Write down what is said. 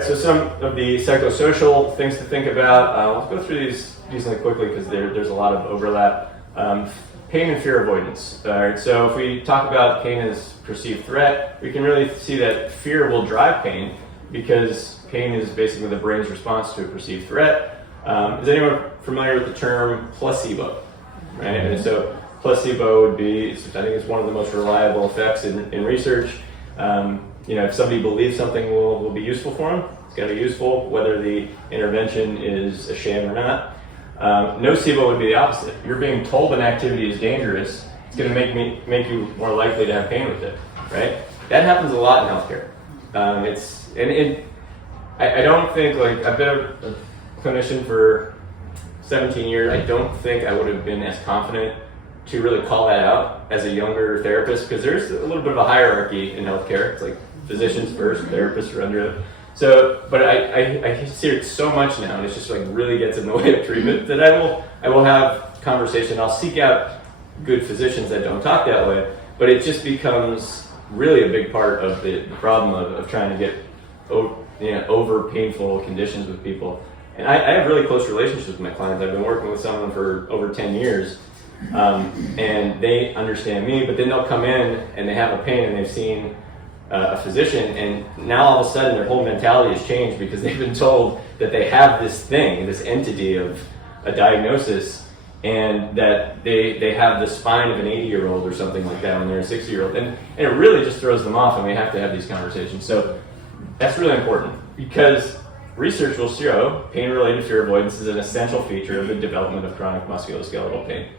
So some of the psychosocial things to think about, let's go through these decently quickly because there's a lot of overlap. Pain and fear avoidance. All right, so if we talk about pain as perceived threat, we can really see that fear will drive pain because pain is basically the brain's response to a perceived threat. Is anyone familiar with the term placebo? Right, and so placebo would be, I think it's one of the most reliable effects in research. If somebody believes something will be useful for them, it's going to be useful, whether the intervention is a sham or not. Nocebo would be the opposite. You're being told an activity is dangerous, it's going to make you more likely to have pain with it, right? That happens a lot in healthcare. I don't think, I've been a clinician for 17 years, I don't think I would have been as confident to really call that out as a younger therapist, because there's a little bit of a hierarchy in healthcare. It's like physicians first, therapists are under it. So, but I see it so much now, and it just really gets in the way of treatment that I will have conversation. I'll seek out good physicians that don't talk that way, but it just becomes really a big part of the problem of trying to get over painful conditions with people. And I have really close relationships with my clients. I've been working with some of them for over 10 years. And they understand me, but then they'll come in and they have a pain and they've seen a physician, and now all of a sudden their whole mentality has changed because they've been told that they have this thing, this entity of a diagnosis, and that they have the spine of an 80-year-old or something like that when they're a 60-year-old. And it really just throws them off, and we have to have these conversations. So that's really important because research will show pain-related fear avoidance is an essential feature of the development of chronic musculoskeletal pain.